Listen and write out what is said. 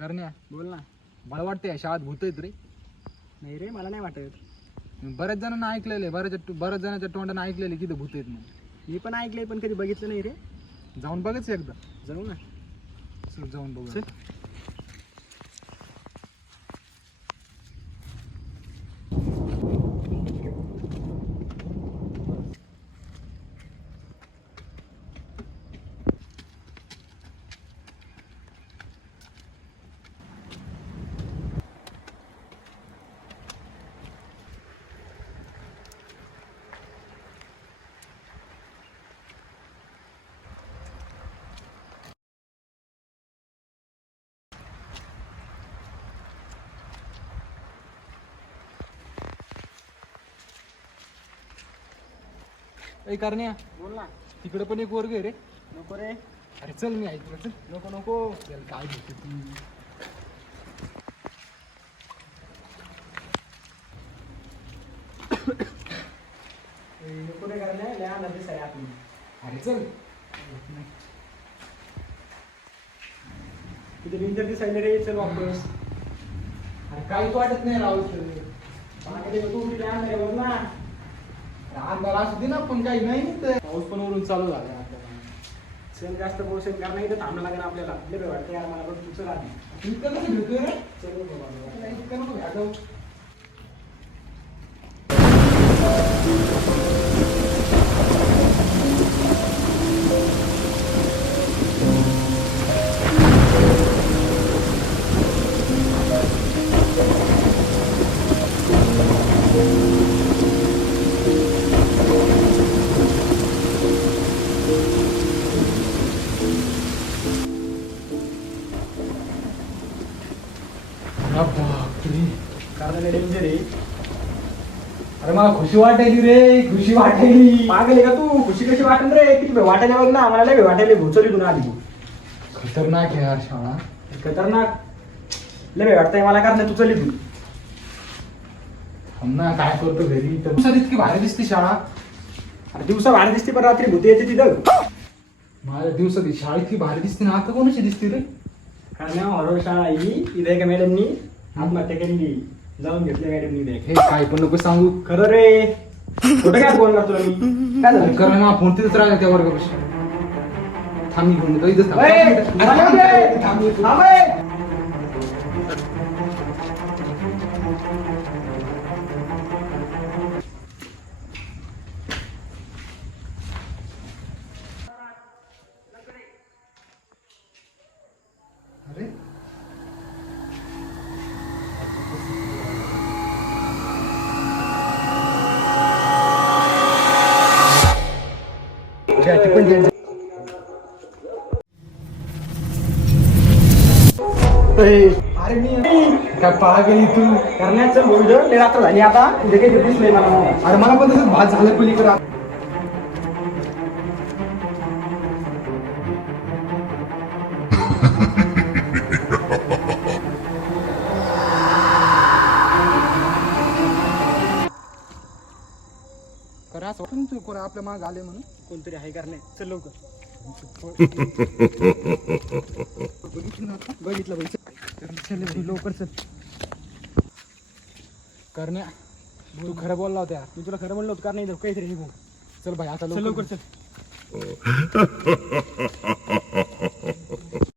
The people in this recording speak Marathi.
करण्या बोल ना. मला वाटतंय शाळेत भूत आहेत रे. नाही रे, मला नाही वाटत. बऱ्याच जणांना ऐकलेले, बऱ्याच जणांच्या तोंडाने ऐकलेले की भूत आहेत म्हणून. मी पण ऐकलंय पण कधी बघितलं नाही रे. जाऊन बघायचं एकदा. जाऊ ना. चल जाऊन बघू. चल. ए करण्या, बोल ना. तिकडे पण एक वर्ग आहे रे. नको रे. अरे चल मी ऐकलं. चल नको नको. चल काय भूत ती. नको रे करण्या, लय आनंद दिसाय आपली. अरे चल. तिथे डेंजर दिसायला रे. चल वापस. अरे काहीच वाटत नाही राहू. मागे तू तिथे आणणार आहे, बोल ना. अंधार असू दे ना, पण काही नाही. तर पाऊस पण वरून चालू झाला आपल्याला. चल जास्त पोषण करणार इथं थांबलं लागेल आपल्याला. लय वाटतं यार मला. बघ तू चल आधी. इतकं कसं भेटतोय रे? चल बघ बाबा. इतकं नको भेटावं. बापरे. कारण डेंजर आहे. अरे मला खुशी वाटायली रे, खुशी वाटायली. पागल आहे का तू? खुशी कशी वाटेल रे? किती वाटायला बघ ना. मला लय वाटायला भोचली तू आधी तू. खतरनाक आहे यार शाळा. खतरनाक. लय वाटतंय मला. कारण तू चली तू. ना काय करतो घरी तर दिवसात इतकी भारी दिसते शाळा. अरे दिवसा बाहेर दिसते पण रात्री भूत येते तिथं. माझ्या दिवसात शाळा इतकी भारी दिसते ना. आता कोणाशी दिसते रे? कारण हॉरर शाळा ही. इथे एका मॅडमनी आत्महत्या केली. जाऊन घेतल्या मॅडमनी. हे काय पण नको सांगू. खरं रे. कुठं काय बोलणार तुला मी? काय झालं? करा ना फोन तिथेच राहिला त्या वर्गापाशी. थांबी घेऊन येतो इथंच थांब. ए, थांब रे. थांब येतो. थांब रे. अरे ते पण danger. अरे मी काय पळा गेली तू. करण्याचं बोलड लय रात्र झाली आता. इथे काही दिसलंय मला. अरे मला पण तसं भात झालं पलीकडे. करा असं वाटून तू कोण आपल्या माग आले म्हणून. कोणतरी आहे करणे. चल लवकर. बघितलं ना आता. बघितलं बघितलं. चल लवकर चल. करण्या तू खरं बोलला होता. मी तुला खरं म्हणलं होतं का नाही काहीतरी निघू. चल भाई आता चल लवकर लवकर चल.